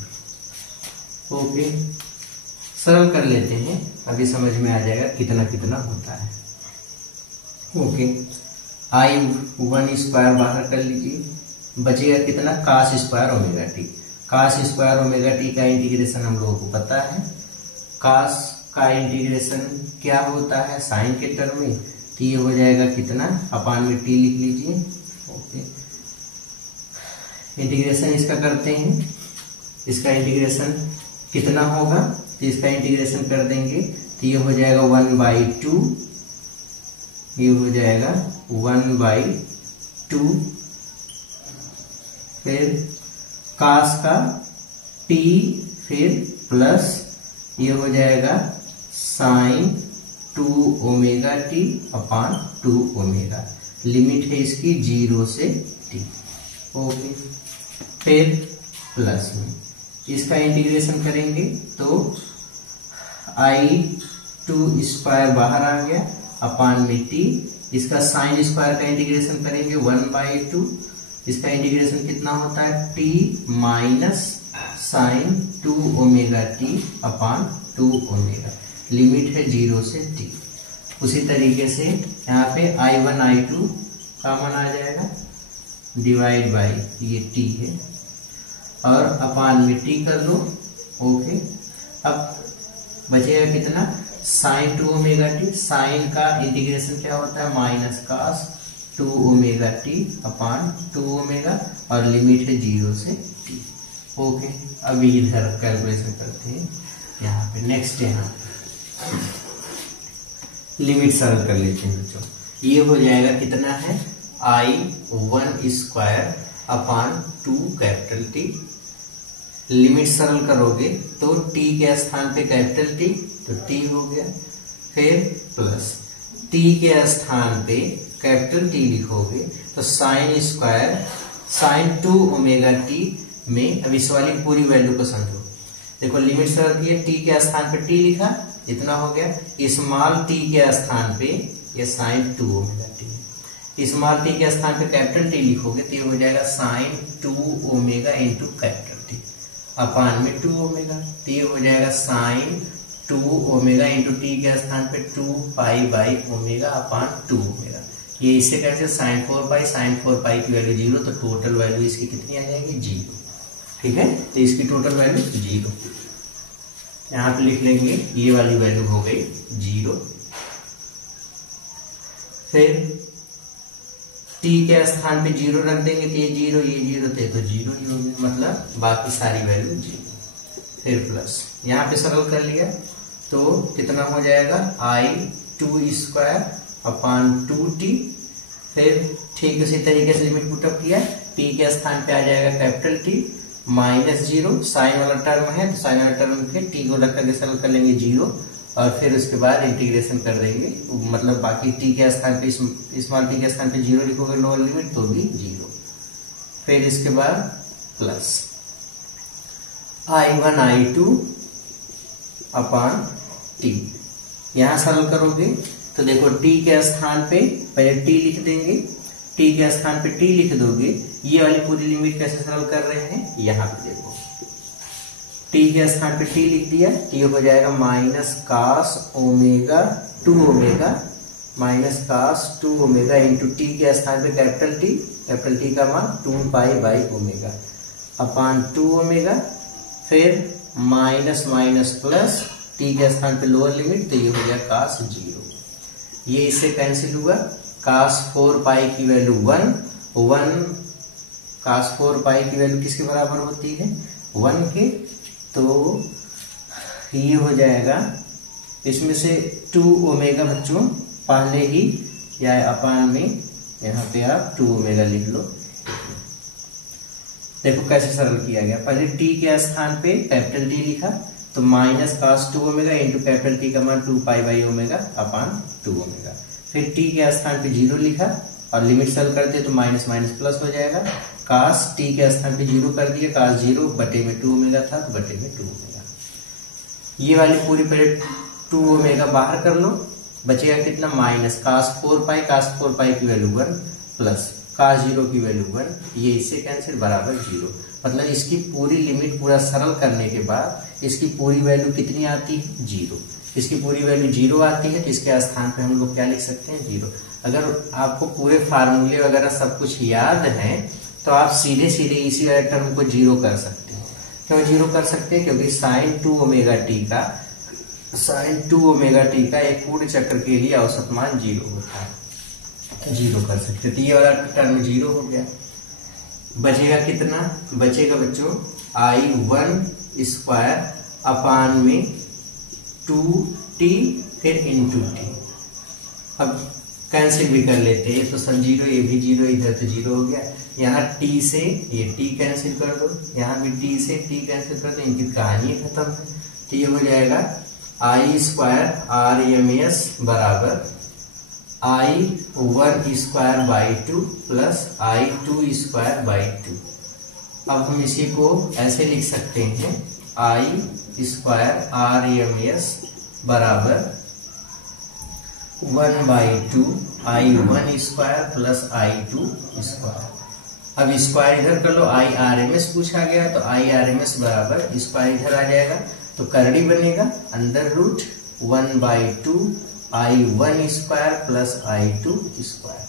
ओके, सरल कर लेते हैं, अभी समझ में आ जाएगा कितना कितना होता है। ओके, I1 स्क्वायर बाहर कर लीजिए, बचेगा कितना cos square omega T. cos square omega t का इंटीग्रेशन हम लोगों को पता है, cos का इंटीग्रेशन क्या होता है साइन के टर्म में, तो ये हो जाएगा कितना अपान में t लिख लीजिए। ओके, इंटीग्रेशन इसका करते हैं, इसका इंटीग्रेशन कितना होगा, तो इसका इंटीग्रेशन कर देंगे तो ये हो जाएगा 1/2, ये हो जाएगा 1/2, फिर cos का t, फिर प्लस ये हो जाएगा sine 2 omega T upon 2 omega, limit है इसकी 0 से t। ओके, फिर प्लस में इसका इंटीग्रेशन करेंगे तो I2 स्क्वायर बाहर आ गया अपान में t, इसका साइन स्क्वायर का इंटीग्रेशन करेंगे 1/2, इसका इंटीग्रेशन कितना होता है t minus sine 2 omega T upon 2 omega, limit है 0 से t। उसी तरीके से यहाँ पे I1 I2 कॉमन आ जाएगा, डिवाइड बाई ये t है और अपान में t कर लो। ओके, अब बचेगा कितना साइन 2 ओमेगा टी, साइन का इंटीग्रेशन क्या होता है minus cos 2 omega T upon 2 omega और लिमिट है 0 से t। ओके, अभी इधर कैलकुलेशन करते हैं, यहाँ पे नेक्स्ट यहाँ लिमिट सरल कर लेते हैं बच्चों। ये हो जाएगा कितना है I1 square upon 2 capital T, limit सरल करोगे तो t के स्थान पे कैपिटल T तो t हो गया, फिर प्लस t के स्थान पे कैपिटल T लिखोगे तो sine square sine 2 omega t में, अब इस वाली पूरी वैल्यू को समझो, देखो लिमिट सरल किया, t के स्थान पे t लिखा, इतना हो गया, स्मॉल t के स्थान पे ये sine 2 omega t, small t के स्थान पे कैपिटल T लिखोगे तो ये हो जाएगा sine 2 omega into capital T upon में 2 ओमेगा, तो ये हो जाएगा साइन 2 ओमेगा इंटू t के स्थान पे 2 pi by omega upon 2 omega. ये इससे कैसे साइन 4 पाई की वैल्यू 0, तो टोटल वैल्यू इसकी कितनी आ जाएगी 0। ठीक है, तो इसकी टोटल वैल्यू 0, यहाँ पे लिख लेंगे, ये वाली वैल्यू हो गई 0। फिर t के स्थान पे 0 रख देंगे तो ये 0 ये 0 तो 0 ही होगी, मतलब बाकी सारी वैल्यू 0। फिर प्लस यहाँ पे सरल कर लिया तो कितना हो जाएगा I2 स्क्वायर अपान 2t, फिर ठीक उसी तरीके से लिमिट पुटअप किया, t के स्थान पे आ जाएगा कैपिटल T माइनस 0, साइन वाला टर्म है तो साइन वाला टर्म के t को रख करके सरल कर लेंगे 0, और फिर उसके बाद इंटीग्रेशन कर देंगे, मतलब बाकी t के स्थान पे स्मॉल t के स्थान पे 0 लिखोगे लोअर लिमिट तो भी 0, फिर इसके बाद plus I1 I2 upon T. यहां सरल करोगे तो देखो टी के स्थान पे पहले टी लिख देंगे, टी के स्थान पे टी लिख दोगे। ये वाली पूरी लिमिट कैसे सरल कर रहे हैं, यहाँ पे देखो टी के स्थान पे टी लिख दिया, टी हो जाएगा minus cos omega 2 omega minus cos 2 omega into t के स्थान पे कैपिटल टी का मान 2 pi by omega upon 2 omega, फिर माइनस माइनस प्लस टी के स्थान पे लोअर लिमिट, तो ये हो गया कास 0। ये इससे कैंसिल हुआ, कास 4 पाई की वैल्यू 1 कास 4 पाई की वैल्यू किसके बराबर होती है, 1 के। तो ये हो जाएगा इसमें से 2 ओमेगा बच्चों पहले ही या अपान में यहाँ पे आप 2 ओमेगा लिख लो। देखो कैसे सरल किया गया, पहले टी के स्थान पे कैपिटल टी लिखा तो minus cos 2 omega into capital t का मान 2 pi by omega upon 2 omega, फिर टी के स्थान पे 0 लिखा और लिमिट सरल करते तो माइनस माइनस प्लस हो जाएगा, कास टी के स्थान पे 0 कर दिया, कास 0 बटे में 2 ओमेगा था तो बटे में 2 ओमेगा। ये वाली पूरी पहले 2 ओमेगा बाहर कर लो, बचेगा कितना माइनस कास 4 पाई की वैल्यू 1 प्लस कास 0 की वैल्यू 1, ये इससे कैंसिल बराबर 0। मतलब इसकी पूरी लिमिट पूरा सरल करने के बाद इसकी पूरी वैल्यू कितनी आती है, 0। इसकी पूरी वैल्यू 0 आती है तो इसके स्थान पे हम लोग क्या लिख सकते हैं, 0। अगर आपको पूरे फार्मूले वगैरह सब कुछ याद है तो आप सीधे सीधे इसी वाले टर्म को 0 कर सकते हैं। क्यों 0 कर सकते हैं, क्योंकि साइन 2 ओमेगा टी का एक पूर्ण चक्र के लिए औसत मान 0 होता है, 0 कर सकते हैं। तो ये वाला टर्म 0 हो गया। बचेगा कितना, बचेगा बच्चों I1 स्क्वायर अपान में 2t फिर इंटू टी। अब कैंसिल भी कर लेते हैं, तो सब 0, ये भी 0, इधर तो 0 हो गया। यहाँ t से ये t कैंसिल कर दो, यहाँ भी t से t कैंसिल कर दो, इनकी कहानी खत्म है। तो ये हो जाएगा I स्क्वायर RMS बराबर I1 square by 2 plus I2 square by 2। अब हम इसी को ऐसे लिख सकते हैं I स्क्वायर RMS बराबर 1/2 I1 square plus I2 square. अब स्क्वायर इधर कर लो, IRMS पूछा गया तो IRMS बराबर स्क्वायर इधर आ जाएगा तो करड़ी बनेगा under root 1/2 I1 square plus I2 square.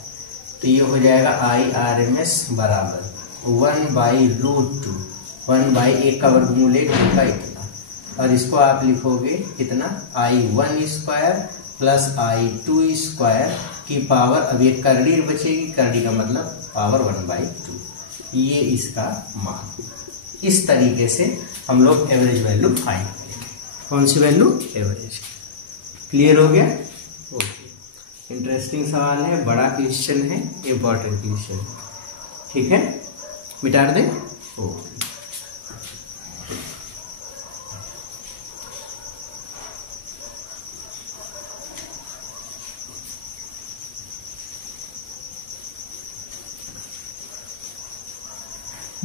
तो ये हो जाएगा IRMS बराबर 1/√2, 1/1 का वर्गमूल 1 का इतना, और इसको आप लिखोगे कितना I1 square plus I2 square की पावर, अब ये करड़ी बचेगी, करड़ी का मतलब पावर 1/2। ये इसका मान। इस तरीके से हम लोग एवरेज वैल्यू फाइंड करेंगे। कौन सी वैल्यू, एवरेज। क्लियर हो गया, ओके। इंटरेस्टिंग सवाल है, बड़ा क्वेश्चन है, इंपॉर्टेंट क्वेश्चन है, ठीक है। मिटा दें, ओके।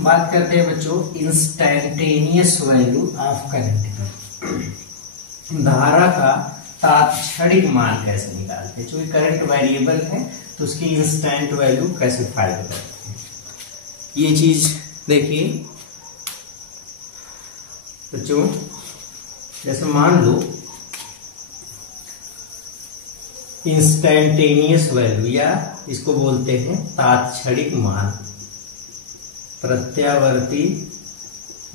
बात करते हैं बच्चों इंस्टैंटेनियस वैल्यू ऑफ करंट की। धारा का तात्क्षणिक मान कैसे निकालते हैं, क्योंकि करंट वेरिएबल है तो उसकी इंस्टेंट वैल्यू कैसे फाइंड करते हैं। ये चीज देखिए बच्चों, जैसे मान लो इंस्टैंटेनियस वैल्यू या इसको बोलते हैं तात्क्षणिक मान, प्रत्यावर्ती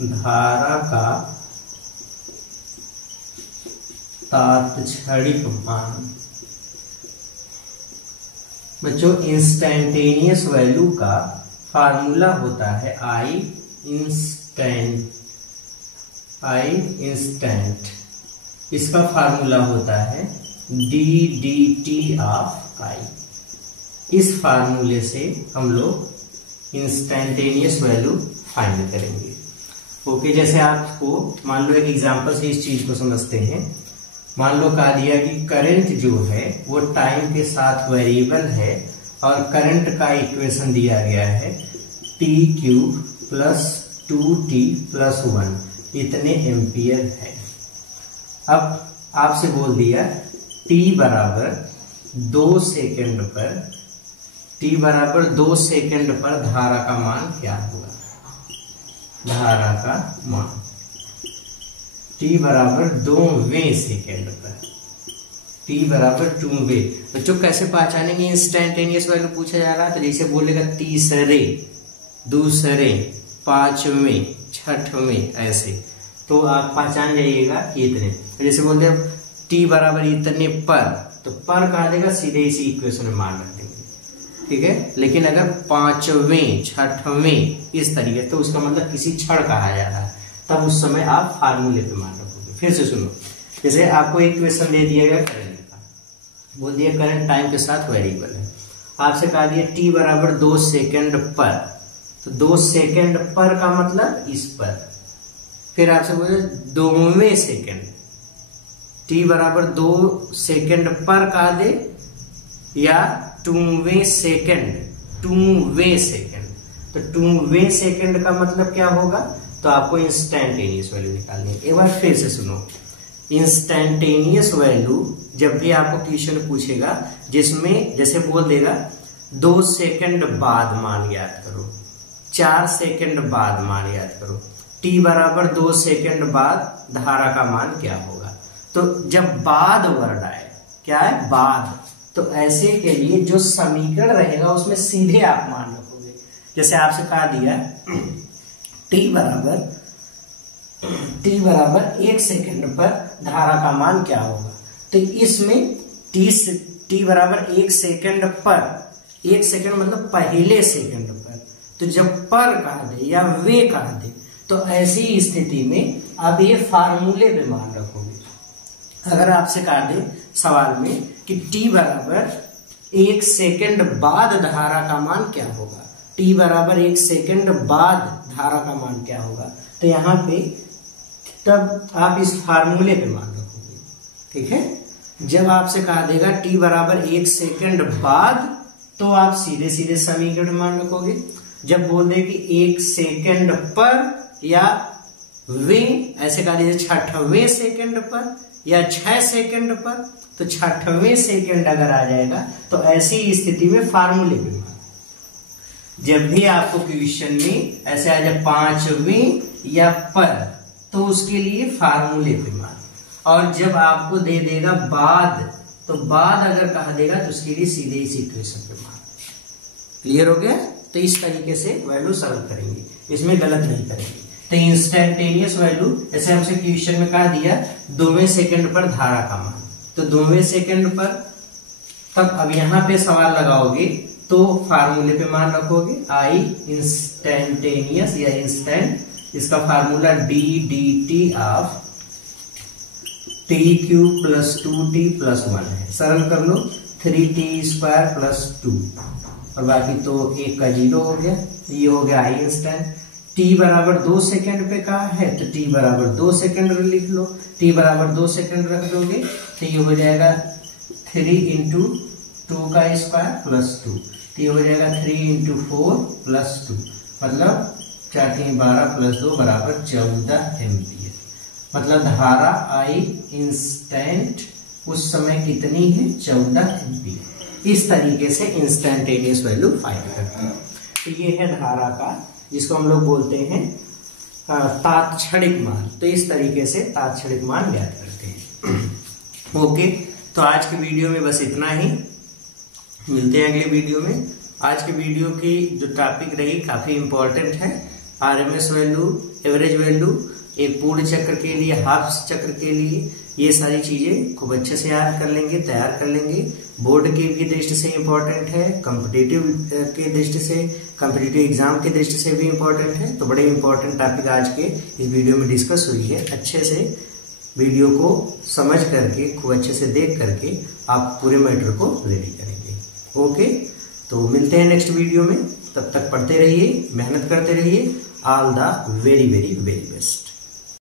धारा का तात्क्षणिक मान। बच्चों इंस्टैंटेनियस वैल्यू का फार्मूला होता है I इंस्टेंट। इसका फार्मूला होता है d/dt ऑफ I। इस फार्मूले से हम लोग इंस्टैंटेनियस वैल्यू फाइंड करेंगे, ओके। जैसे आपको मान लो एक एग्जांपल से इस चीज को समझते हैं। मान लो कहा दिया कि करंट जो है वो टाइम के साथ वेरिएबल है और करंट का इक्वेशन दिया गया है t³ + 2t + 1 इतने एम्पियर है। अब आपसे बोल दिया t बराबर 2 सेकंड पर धारा का मान क्या होगा। धारा का मान t बराबर 2वें सेकंड पर, t बराबर 2वें। बच्चों कैसे पहचानेंगे इंस्टेंटेनियस वैल्यू पूछा जा रहा है, तो जैसे बोलेगा तीसरे, दूसरे, पांचवें, छठवें, ऐसे तो आप पहचान जाइएगा कि इतने। जैसे बोलते हैं t बराबर इतने पर, तो पर कहा देगा सीधे इसी इक्वेशन में मान रख देंगे, ठीक है। लेकिन अगर पांचवें, छठवें इस तरीके, तो उसका मतलब किसी क्षण कहा जा रहा है, तब उस समय आप फार्मूले पे मान रखोगे। फिर से सुनो, जैसे आपको एक क्वेश्चन दे दिया गया करंट का, बोल दिया करंट टाइम के साथ वेरिएबल है, आपसे कहा दिया t बराबर 2 सेकंड पर, तो 2 सेकंड पर का मतलब इस पर। फिर आपसे बोले 2वें सेकंड, t बराबर 2 सेकंड पर कहा दे या 2वें सेकंड, 2वें सेकंड, तो 2वें सेकंड का मतलब क्या होगा, तो आपको इंस्टेंटेनियस वैल्यू निकालनी है। एक बार फिर से सुनो, इंस्टेंटेनियस वैल्यू जब भी आपको क्वेश्चन पूछेगा जिसमें जैसे बोल देगा 2 सेकंड बाद मान याद करो, 4 सेकंड बाद मान याद करो, t बराबर 2 सेकंड बाद धारा का मान क्या होगा। तो जब बाद वर्ड आए, क्या है बाद, तो ऐसे के लिए जो समीकरण रहेगा उसमें सीधे आप मान रखोगे। जैसे आपसे कहा दिया t बराबर 1 सेकंड पर धारा का मान क्या होगा, तो इसमें t बराबर 1 सेकंड पर, 1 सेकंड मतलब पहले सेकंड पर, तो जब पर कहा दे या वे कहा दे, तो ऐसी स्थिति में आप ये फार्मूले पे मान रखोगे। अगर आपसे कहा दे सवाल में कि t बराबर 1 सेकंड बाद धारा का मान क्या होगा, t बराबर 1 सेकंड बाद धारा का मान क्या होगा, तो यहाँ पे तब आप इस फार्मूले पे मान रखोगे, ठीक है। जब आपसे कहा देगा t बराबर 1 सेकंड बाद, तो आप सीधे सीधे समीकरण मान रखोगे। जब बोल दे कि 1 सेकंड पर या वे, ऐसे कहा दीजिए 6वें सेकंड पर या 6 सेकंड पर, तो 6वें सेकंड अगर आ जाएगा तो ऐसी स्थिति में फार्मूले पे मान। जब भी आपको क्वेश्चन में ऐसे आ जाए 5वें या पर, तो उसके लिए फार्मूले पे मान। और जब आपको दे देगा बाद, तो बाद अगर कहा देगा तो उसके लिए सीधे इस इक्वेशन पे मान। क्लियर हो गया। तो इस तरीके से वैल्यू सॉल्व करेंगे, इसमें गलत नहीं करेंगे। तो इंस्टेंटेनियस वैल्यू जैसे हमसे क्वेश्चन में कहा दिया 2वें सेकंड पर धारा का मान, तो 2वें सेकंड पर, तब अब यहां पे सवाल लगाओगे तो फार्मूले पे मान रखोगे आई इंस्टेंटेनियस या इंस्टेंट, इसका formula d dt of T cube plus 2t plus 1 है। सरल कर लो, 3t² प्लस 2 और बाकी तो 1 का 0 हो गया। ये हो गया आई इंस्टेंट। t बराबर 2 सेकंड पे कहा है तो t बराबर 2 सेकंड लिख लो, t बराबर 2 सेकंड रख दोगे तो ये हो जाएगा 3 इंटू 2 का स्क्वायर प्लस 2, तो ये हो जाएगा 3 इंटू 4 प्लस 2, मतलब 4 3 12 प्लस 2 बराबर 14 एम्पियर। मतलब धारा आई इंस्टेंट उस समय कितनी है, 14 एम्पियर। इस तरीके से इंस्टेंटेनियस वैल्यू फाइंड करते हैं। तो ये है धारा का, जिसको हम लोग बोलते हैं तात्क्षणिक मान। तो इस तरीके से तात्क्षणिक मान ज्ञात करते हैं। ओके, तो आज के वीडियो में बस इतना ही, मिलते हैं अगले वीडियो में। आज के वीडियो की जो टॉपिक रही काफी इंपॉर्टेंट है, आरएमएस वैल्यू, एवरेज वैल्यू, एक पूर्ण चक्र के लिए, हाफ चक्र के लिए, ये सारी चीजें खूब अच्छे से याद कर लेंगे, तैयार कर लेंगे। बोर्ड की भी दृष्टि से इम्पोर्टेंट है, कॉम्पिटिटिव के दृष्टि से, कॉम्पिटिटिव एग्जाम के दृष्टि से भी इम्पोर्टेंट है। तो बड़े इंपॉर्टेंट टॉपिक आज के इस वीडियो में डिस्कस हुई है। अच्छे से वीडियो को समझ करके, खूब अच्छे से देख करके आप पूरे मैटर को रेडी करेंगे। ओके, तो मिलते हैं नेक्स्ट वीडियो में। तब तक पढ़ते रहिए, मेहनत करते रहिए। All the very very very best.